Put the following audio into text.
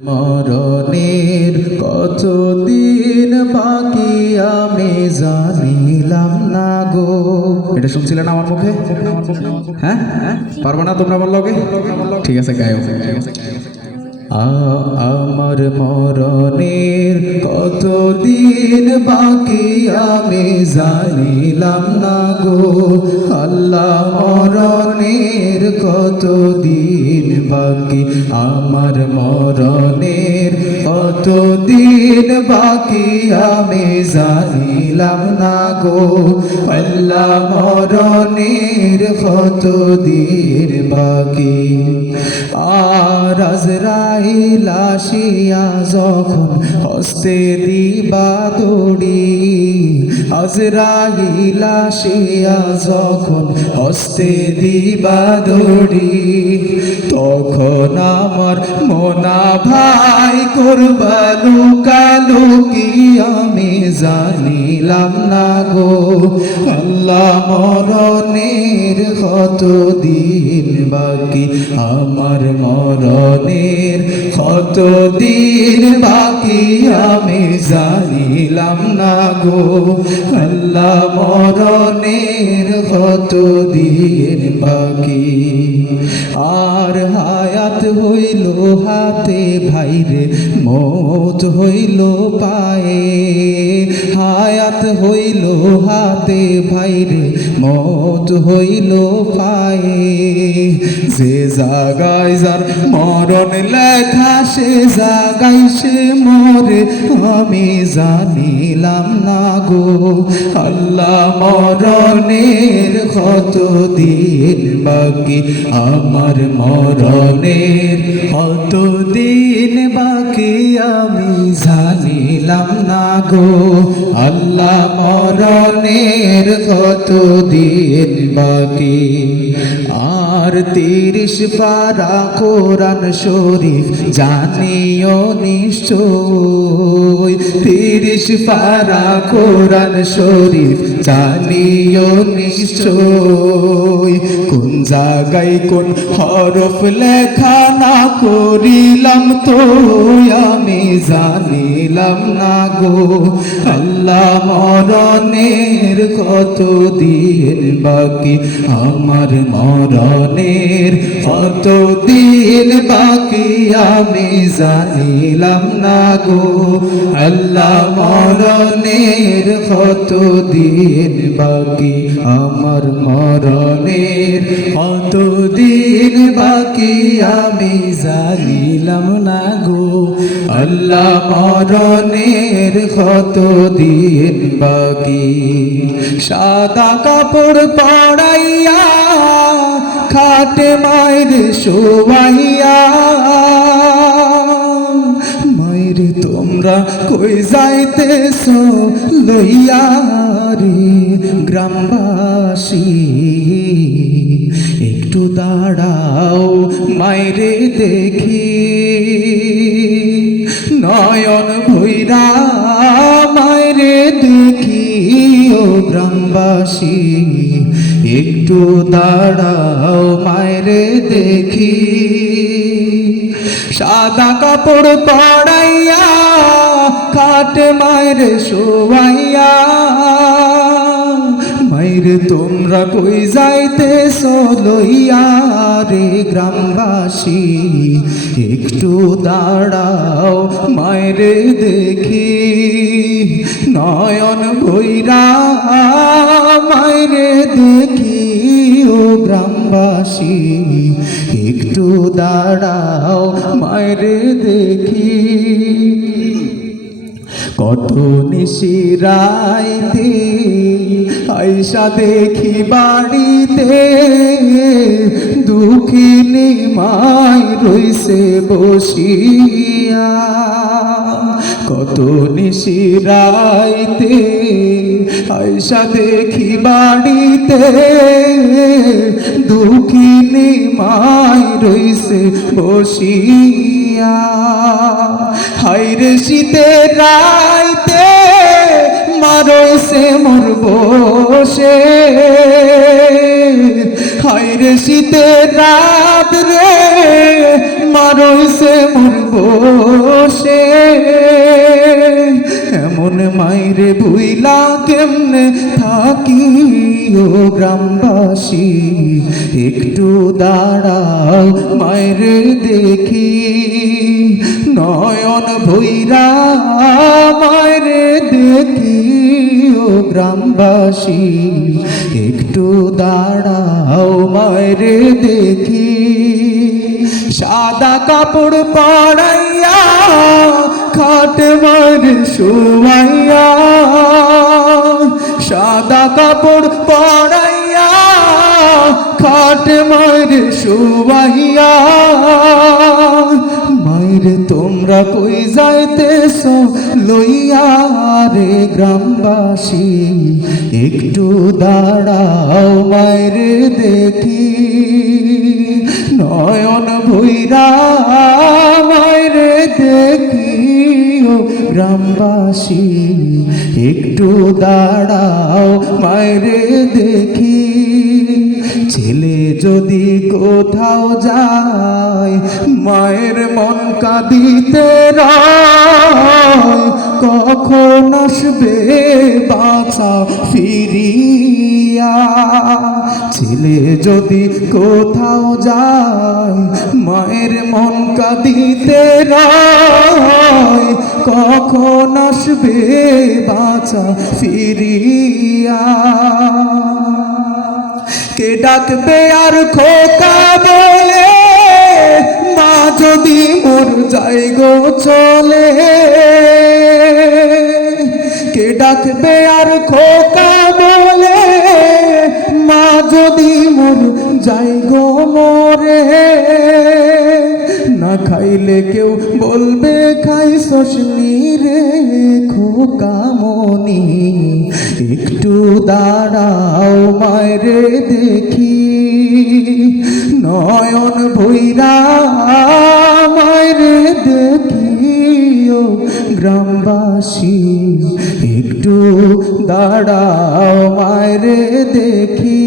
মরণের কতদিন বাকি আমি জানিলাম না গো। এটা শুনছিলেন আমার মুখে? হ্যাঁ, পারবো না তোমরা বললো? ঠিক আছে, গায়ো। আমার মরণের কতদিন বাকি আমি জানিলাম না গো। আল্লাহ, মরণের কতদিন বাকি আমার মরণের কতদিন বাকি আমি জানিলাম না গো। আল্লাহ, মরণের কতদিন বাকি। আর আজরাইল আসিয়া যখন হস্তে দিবা দড়ি, আজরাইল আসিয়া যখন হস্তে দিবা দড়ি, তখন আমার মোনা ভাই করবা লুকালুকি আমি জানিলাম না গো। আল্লাহ, মরণের কতদিন বাকি আমার মরণের কতদিন বাকি আমি জানিলাম না গো। আল্লাহ, মরণের কতদিন বাকি। আর হায়াত হইল হাতে ভাইরে, মৌত হইল পায়ে। হায়াত হইল হাতে ভাইরে, মৌত হইল পায়ে। যে জাগায় যার মরণ লেখা সে জাগায় সে মরে আমি জানিলাম না গো। আল্লাহ, মরণের কতদিন বাকি আমার মরণের কতদিন বাকি আমি জানিলাম না গো। আল্লাহ, মরণের কতদিন বাকি। আর 30 পারা কোরআন শরীফ জানিও নিশ্চয়। 30 পারা কোরআন শরীফ জানিও নিশ্চয়। কোন জায়গায় কোন হরফ লেখা না করিলাম তো আমি জানিলাম না গো। আল্লাহ, মরণের কতদিন বাকি আমার মরণের কতদিন বাকি আমি জানিলাম না গো। আল্লাহ, মরণের কতদিন বাকি আমার মরণের কতদিন বাকি আমি জানিলাম না গো। আল্লাহ, মরণের কতদিন বাকি। সাদা কাপড় পরাইয়া খাটে মায়ের শোয়াইয়া, মায়ের তোমরা কই যাইতেছ লইয়া রে গ্রামবাসী, একটু দাঁড়াও মায়েরে দেখি। নয়ন ভৈরা মায়েরে দেখি ও গ্রামবাসী, একটু দাঁড়াও মায়েরে দেখি। সাদা কাপড় পরাইয়া খাটে মায়ের শোয়াইয়া, মায়ের তোমরা কই যাইতেছ লইয়া রে গ্রামবাসী, একটু দাঁড়াও মায়েরে দেখি। নয়ন ভৈরা মায়েরে দেখি ও গ্রামবাসী, একটু দাঁড়াও মায়েরে দেখি। কত নিশিরাইতে আইসা দেখি বাড়িতে, দুঃখিনী মাই রইছে বসিয়া। কত নিশিরাইতে আইসা দেখি বাড়িতে, দুঃখিনী মাই রইছে বসিয়া। হাইরে শীতের রাইতে মা রইছে মোর বসে, হাইরে শীতের রাত রে মা রইছে মোর মায়েরে ভুইলা কেমনে থাকি ও গ্রামবাসী, একটু দাঁড়াও মায়েরে দেখি, নয়ন ভৈরা মায়েরে দেখি ও গ্রামবাসী, একটু দাঁড়াও মায়েরে দেখি। সাদা কাপড় পরাইয়া খাট মায়ের শোয়াইয়া, সাদা কাপড় পরাইয়া খাট মায়ের শোয়াইয়া, মায়েরে তোমরা কই যাইতেছ লইয়া রে গ্রামবাসী, একটু দাঁড়াও মায়েরে দেখি, নয়ন ভৈরা মায়েরে দেখি ও গ্রামবাসী, একটু দাঁড়াও মায়েরে দেখি। ছেলে যদি কোথাও যায় মায়ের মন কাঁদিতে রয়, কখন আসবে বাছা ফিরিয়া। ছেলে যদি কোথাও যায় মায়ের মন কাঁদিতে রয়, কখন আসবে বাছা ফিরিয়া। কে ডাকবে আর খোকা বলে, মা যদি মোর যাই গো চলে, কে ডাকবে আর খোকা বলে, মা যদি মোর যাই গো মরে। না খাইলে কেউ বলবে খাইছস নি রে খোকা মনি, একটু দাঁড়াও মায়েরে দেখি, নয়ন ভৈরা মায়েরে দেখি ও গ্রামবাসী, একটু দাঁড়াও মায়েরে দেখি।